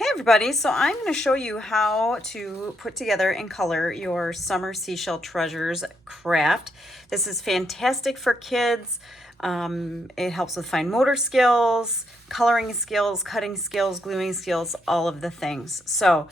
Hey everybody, so I'm going to show you how to put together and color your Summer Seashell Treasures craft. This is fantastic for kids. It helps with fine motor skills, coloring skills, cutting skills, gluing skills, all of the things. So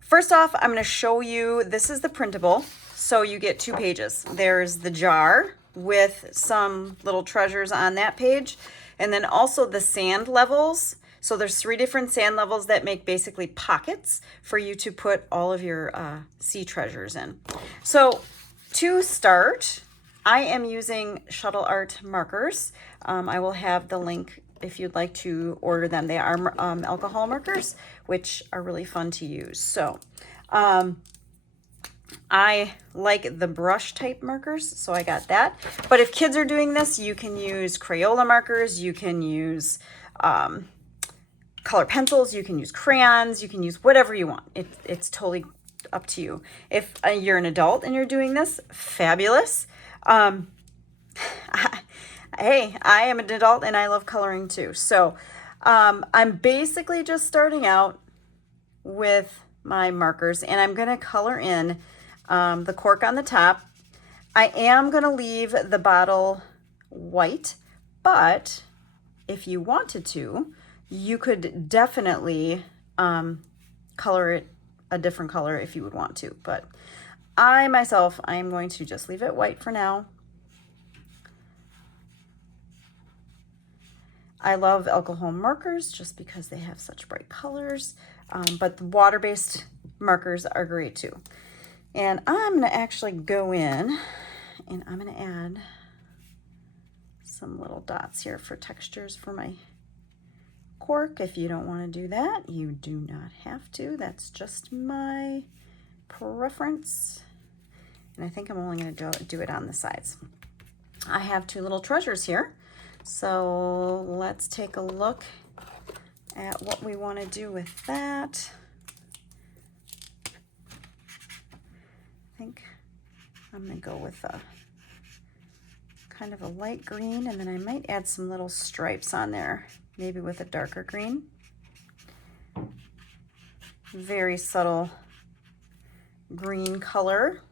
first off, I'm going to show you, this is the printable. So you get 2 pages. There's the jar with some little treasures on that page, and then also the sand levels. So there's 3 different sand levels that make basically pockets for you to put all of your sea treasures in. So to start, I am using Shuttle Art markers. I will have the link if you'd like to order them. They are alcohol markers, which are really fun to use. So I like the brush type markers, so I got that. But if kids are doing this, you can use Crayola markers, you can use color pencils, you can use crayons, you can use whatever you want. It's totally up to you. If you're an adult and you're doing this, fabulous. Hey, I am an adult and I love coloring too. So I'm basically just starting out with my markers, and I'm going to color in the cork on the top. I am going to leave the bottle white, but if you wanted to, you could definitely color it a different color if you would want to. But I am going to just leave it white for now. I love alcohol markers just because they have such bright colors, but the water-based markers are great too. And I'm going to actually go in and I'm going to add some little dots here for textures for my cork. If you don't want to do that, you do not have to. That's just my preference. And I think I'm only going to do it on the sides. I have 2 little treasures here. So let's take a look at what we want to do with that. I think I'm going to go with a kind of a light green, and then I might add some little stripes on there, maybe with a darker green. Very subtle green color.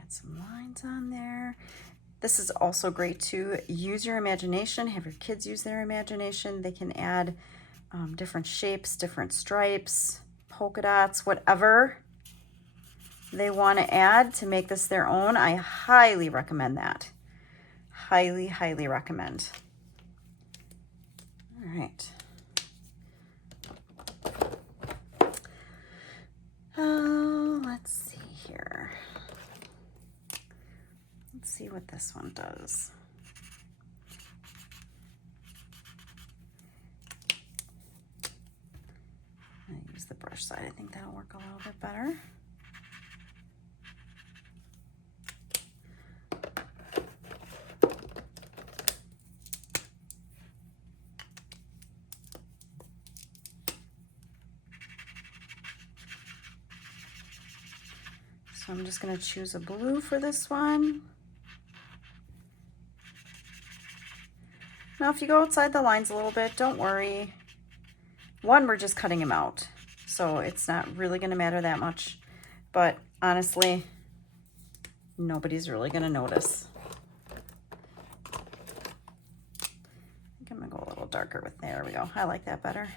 Add some lines on there. This is also great to use your imagination, have your kids use their imagination. They can add different shapes, different stripes, polka dots, whatever they want to add to make this their own. I highly recommend that. Highly, highly recommend. All right. Let's see here. Let's see what this one does. I use the brush side. I think that'll work a little bit better. So I'm just going to choose a blue for this one. Now, if you go outside the lines a little bit, don't worry. One, we're just cutting them out, so it's not really going to matter that much. But honestly, nobody's really going to notice. I think I'm going to go a little darker with, there we go. I like that better.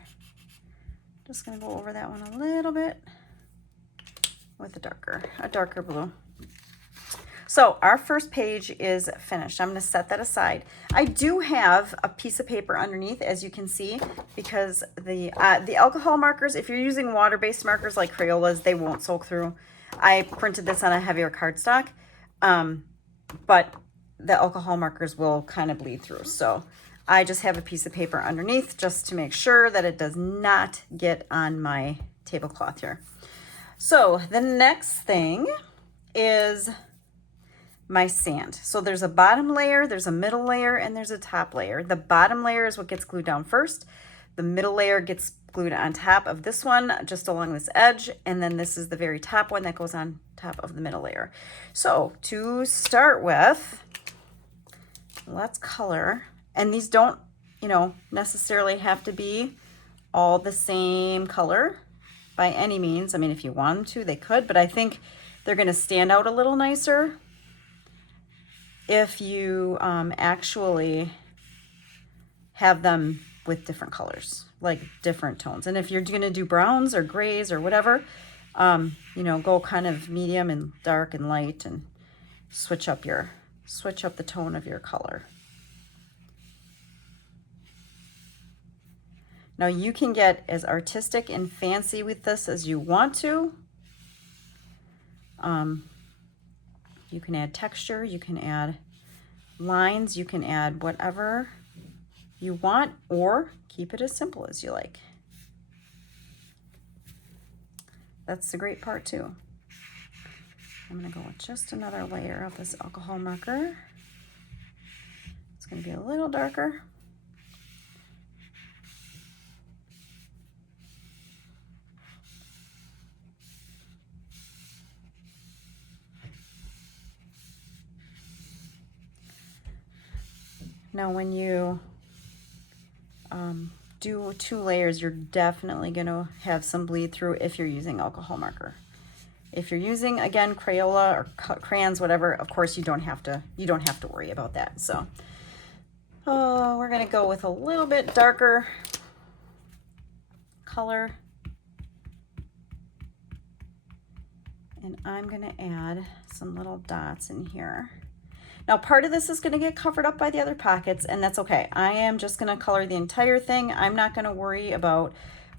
Just going to go over that one a little bit with a darker blue. So our first page is finished. I'm going to set that aside. I do have a piece of paper underneath, as you can see, because the alcohol markers, if you're using water-based markers like Crayolas, they won't soak through. I printed this on a heavier cardstock, but the alcohol markers will kind of bleed through. So I just have a piece of paper underneath just to make sure that it does not get on my tablecloth here. So the next thing is my sand. So there's a bottom layer, there's a middle layer, and there's a top layer. The bottom layer is what gets glued down first. The middle layer gets glued on top of this one, just along this edge, and then this is the very top one that goes on top of the middle layer. So to start with, let's color, and these don't, you know, necessarily have to be all the same color by any means. I mean, if you want them to, they could, but I think they're going to stand out a little nicer if you actually have them with different colors, like different tones. And if you're going to do browns or grays or whatever, you know, go kind of medium and dark and light and switch up the tone of your color. Now you can get as artistic and fancy with this as you want to. You can add texture, you can add lines, you can add whatever you want, or keep it as simple as you like. That's the great part too. I'm going to go with just another layer of this alcohol marker. It's going to be a little darker. Now when you do 2 layers, you're definitely going to have some bleed through if you're using alcohol marker. If you're using, again, Crayola or crayons, whatever, of course you don't have to worry about that. So we're going to go with a little bit darker color. And I'm going to add some little dots in here. Now part of this is going to get covered up by the other pockets, and that's okay. I am just going to color the entire thing. I'm not going to worry about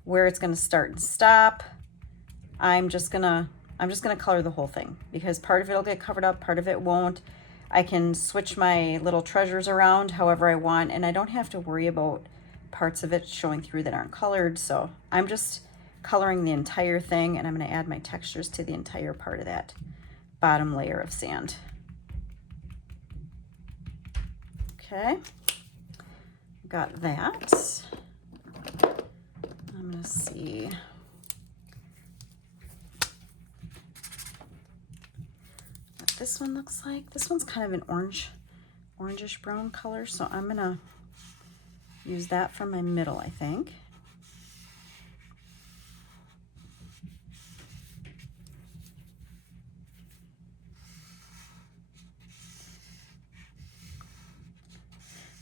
where it's going to start and stop. I'm just going to color the whole thing, because part of it will get covered up, part of it won't. I can switch my little treasures around however I want, and I don't have to worry about parts of it showing through that aren't colored. So I'm just coloring the entire thing, and I'm going to add my textures to the entire part of that bottom layer of sand. Okay, got that. I'm going to see. What this one looks like. This one's kind of an orangish brown color, so I'm going to use that for my middle, I think.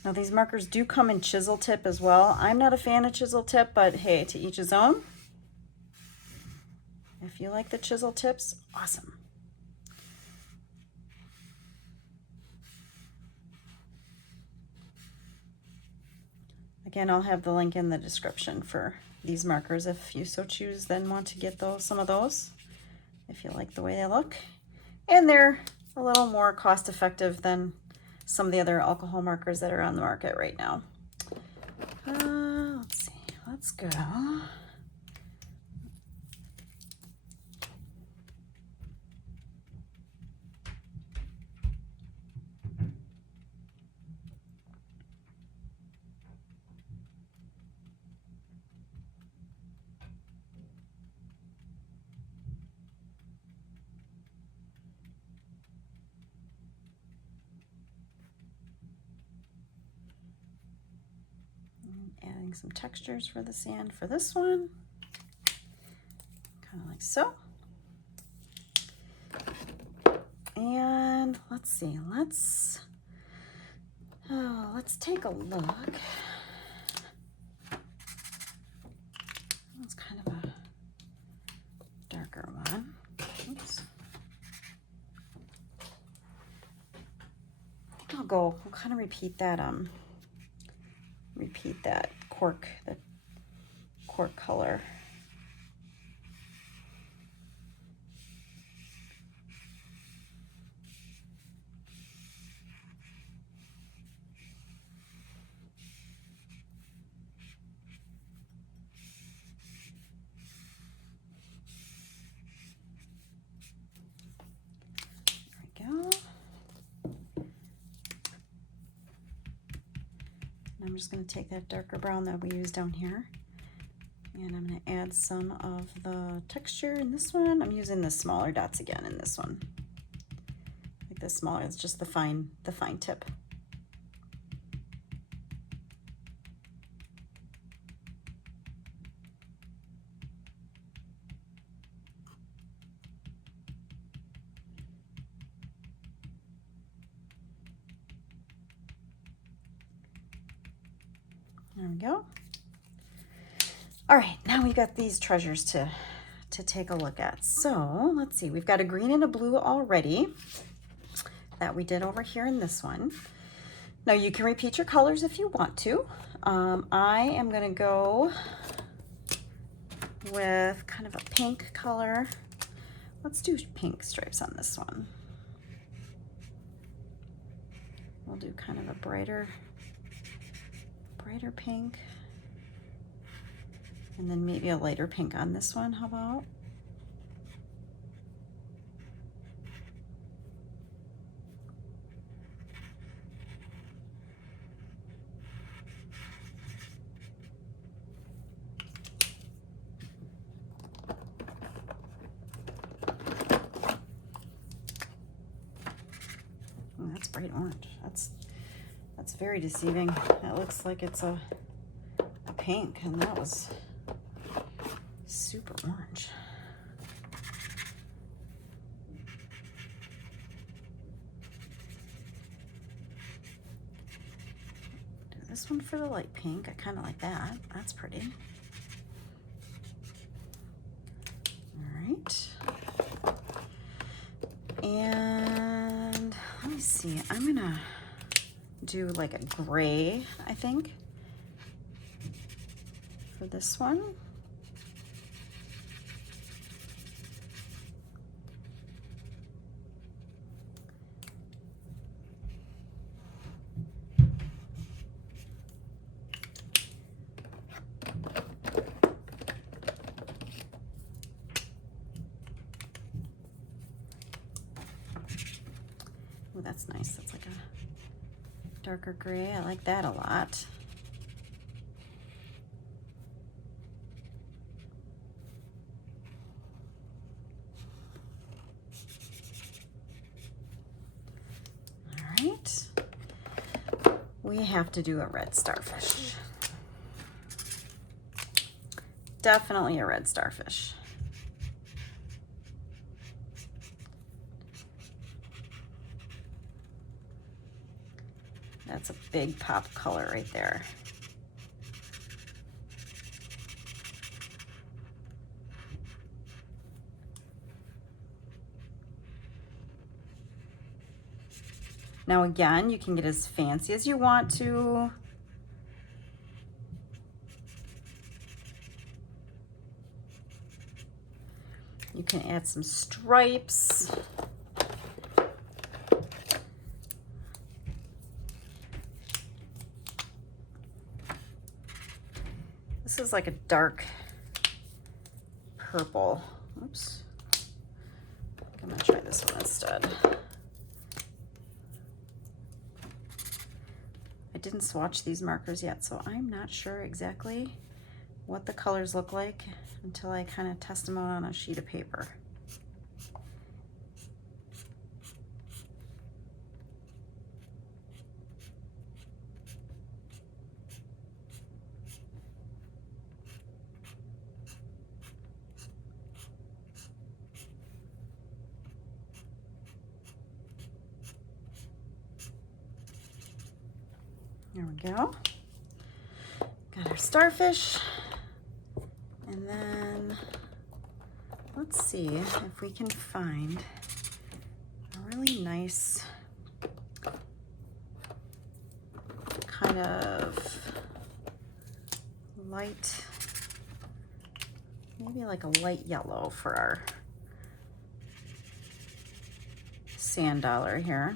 Now these markers do come in chisel tip as well. I'm not a fan of chisel tip, but hey, to each his own. If you like the chisel tips, awesome. Again, I'll have the link in the description for these markers if you so choose, then want to get some of those, if you like the way they look. And they're a little more cost effective than some of the other alcohol markers that are on the market right now. Let's see, let's go. Adding some textures for the sand for this one, kind of like so. And let's see, let's take a look. That's kind of a darker one. Oops. I think we'll kind of repeat that cork color. There we go. I'm just going to take that darker brown that we used down here, And I'm going to add some of the texture in this one. I'm using the smaller dots again in this one. Like the smaller, it's just the fine tip. There we go. All right, now we got these treasures to take a look at. So let's see, we've got a green and a blue already that we did over here in this one. Now you can repeat your colors if you want to. I am gonna go with kind of a pink color. Let's do pink stripes on this one. We'll do kind of a brighter pink. And then maybe a lighter pink on this one, how about? Oh, that's bright orange. That's very deceiving. That looks like it's a pink, and that was super orange. Do this one for the light pink. I kind of like that. That's pretty. All right. And let me see. I'm gonna do like a gray, I think, for this one. Oh, that's nice. That's like a darker gray. I like that a lot. All right. We have to do a red starfish. Definitely a red starfish. That's a big pop color right there. Now again, you can get as fancy as you want to. You can add some stripes. This is like a dark purple. Oops. I'm gonna try this one instead. I didn't swatch these markers yet, so I'm not sure exactly what the colors look like until I kind of test them out on a sheet of paper. There we go. Got our starfish. And then let's see if we can find a really nice kind of light, maybe like a light yellow for our sand dollar here.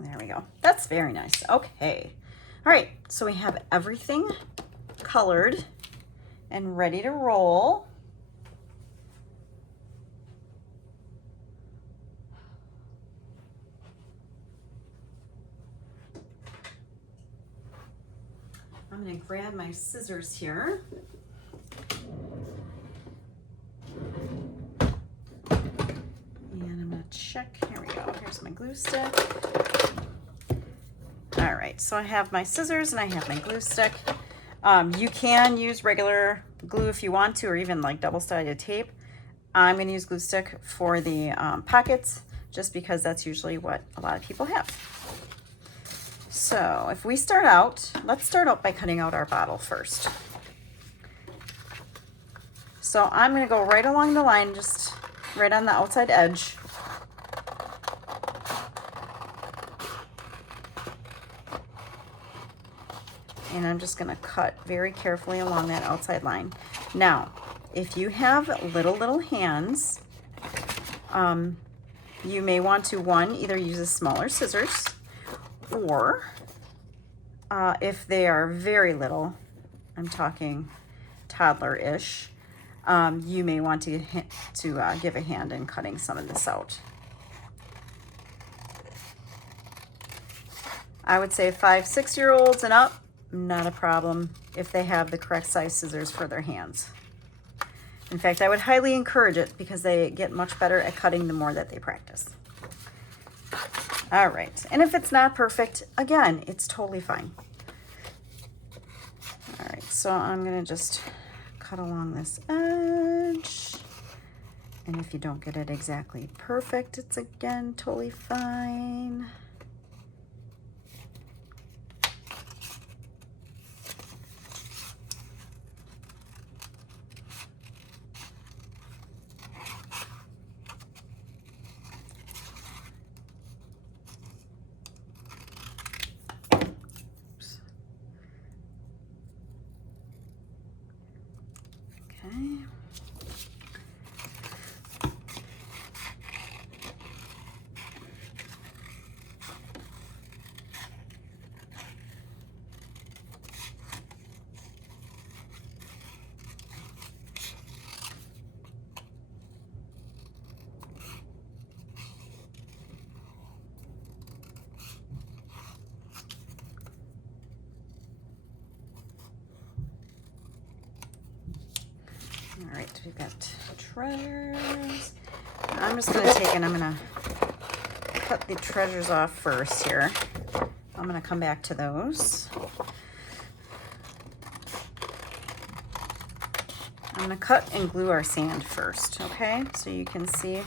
There we go. That's very nice. Okay. All right, so we have everything colored and ready to roll. I'm going to grab my scissors here. And I'm going to check. Here we go. Here's my glue stick. All right, so I have my scissors and I have my glue stick. You can use regular glue if you want to, or even like double-sided tape. I'm going to use glue stick for the pockets, just because that's usually what a lot of people have. So if we start out, let's start out by cutting out our bottle first. So I'm going to go right along the line, just right on the outside edge. And I'm just going to cut very carefully along that outside line. Now, if you have little hands, you may want to, either use a smaller scissors, or if they are very little, I'm talking toddler-ish, you may want to give a hand in cutting some of this out. I would say 5, 6-year-olds and up, not a problem if they have the correct size scissors for their hands. In fact, I would highly encourage it because they get much better at cutting the more that they practice. All right, and if it's not perfect, again, it's totally fine. All right, so I'm gonna just cut along this edge. And if you don't get it exactly perfect, it's again totally fine. Okay. All right, we've got treasures. I'm just going to take and I'm going to cut the treasures off first here. I'm going to come back to those. I'm going to cut and glue our sand first, okay? So you can see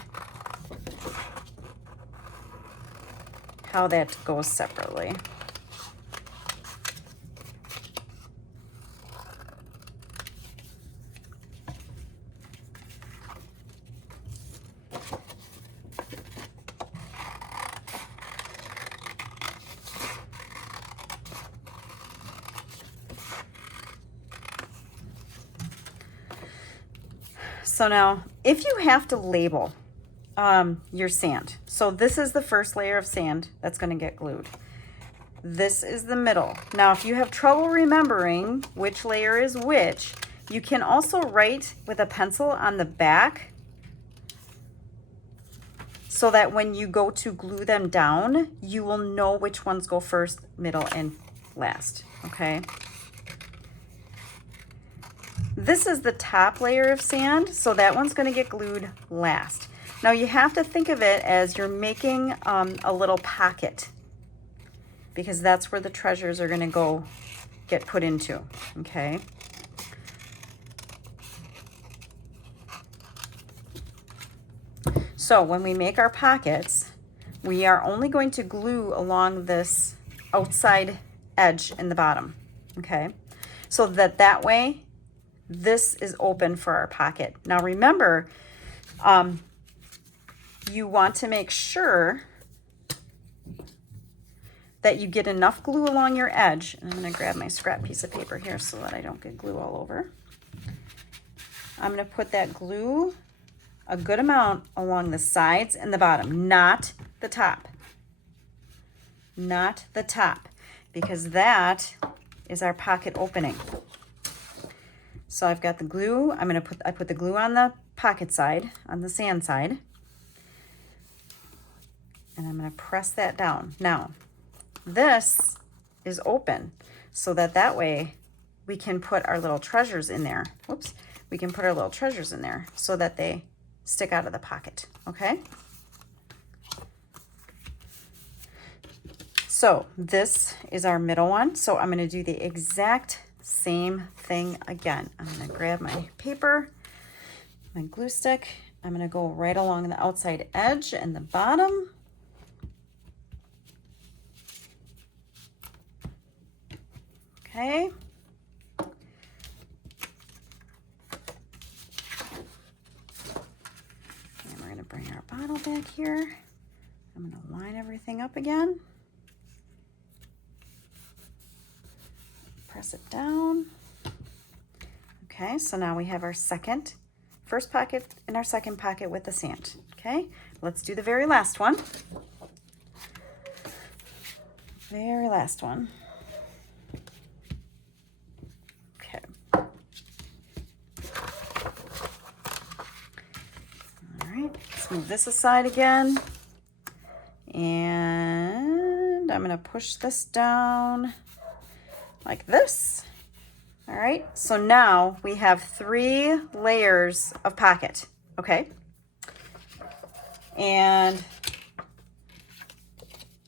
how that goes separately. So now, if you have to label your sand, so this is the first layer of sand that's going to get glued. This is the middle. Now, if you have trouble remembering which layer is which, you can also write with a pencil on the back so that when you go to glue them down, you will know which ones go first, middle, and last, okay? This is the top layer of sand, so that one's going to get glued last. Now you have to think of it as you're making a little pocket, because that's where the treasures are going to go get put into, okay? So when we make our pockets, we are only going to glue along this outside edge in the bottom, okay? So that way, this is open for our pocket. Now remember, you want to make sure that you get enough glue along your edge. And I'm going to grab my scrap piece of paper here so that I don't get glue all over. I'm going to put that glue, a good amount, along the sides and the bottom, not the top. not the top, because that is our pocket opening. So I've got the glue. I put the glue on the pocket side, on the sand side, and I'm going to press that down. Now, this is open so that way we can put our little treasures in there. Whoops. We can put our little treasures in there so that they stick out of the pocket, okay? So this is our middle one. So I'm going to do the exact same thing again. I'm going to grab my paper, my glue stick. I'm going to go right along the outside edge and the bottom. Okay. And we're going to bring our bottle back here. I'm going to line everything up again. Press it down. Okay, so now we have our first pocket and our second pocket with the sand. Okay, let's do the very last one. Very last one. Okay. All right, let's move this aside again. And I'm gonna push this down like this. All right, so now we have 3 layers of pocket, okay? And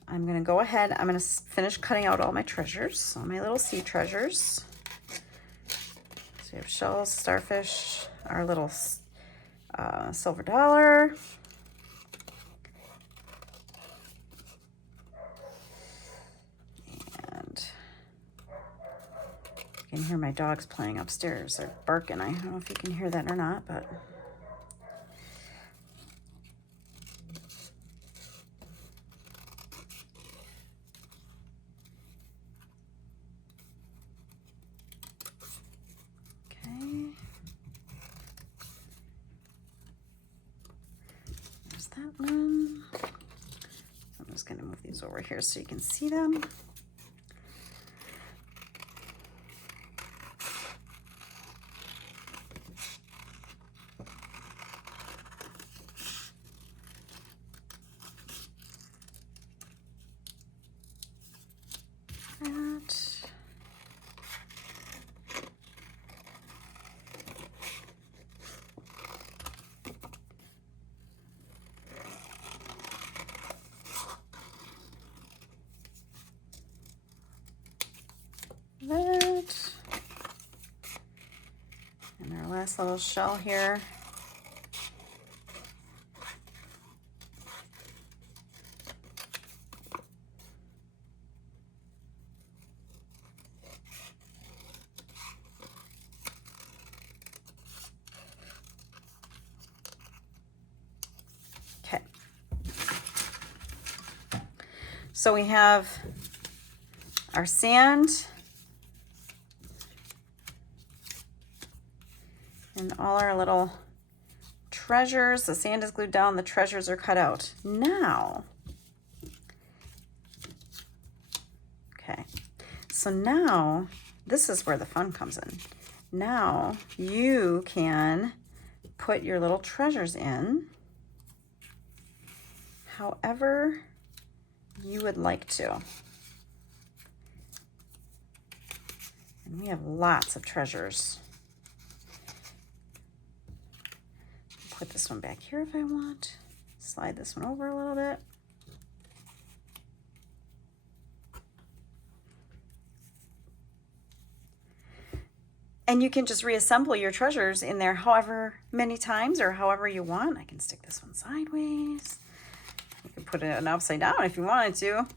I'm gonna go ahead, I'm gonna finish cutting out all my treasures, all my little sea treasures. So we have shells, starfish, our little silver dollar. You can hear my dogs playing upstairs. They're barking. I don't know if you can hear that or not, but okay. There's that one. I'm just going to move these over here so you can see them. That. And our last little shell here. Okay. So we have our sand and all our little treasures. The sand is glued down, the treasures are cut out. Now, okay, so now this is where the fun comes in. Now you can put your little treasures in however you would like to. And we have lots of treasures. Put this one back here if I want. Slide this one over a little bit. And you can just reassemble your treasures in there however many times or however you want. I can stick this one sideways. You can put it upside down if you wanted to.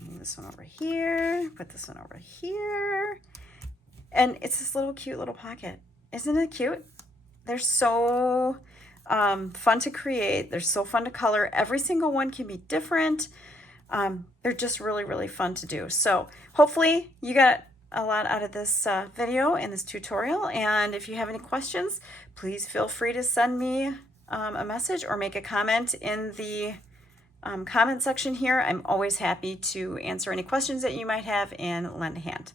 Move this one over here. Put this one over here. And it's this little cute little pocket. Isn't it cute? They're so fun to create. They're so fun to color. Every single one can be different. They're just really, really fun to do. So hopefully you got a lot out of this video and this tutorial. And if you have any questions, please feel free to send me a message or make a comment in the comment section here. I'm always happy to answer any questions that you might have and lend a hand.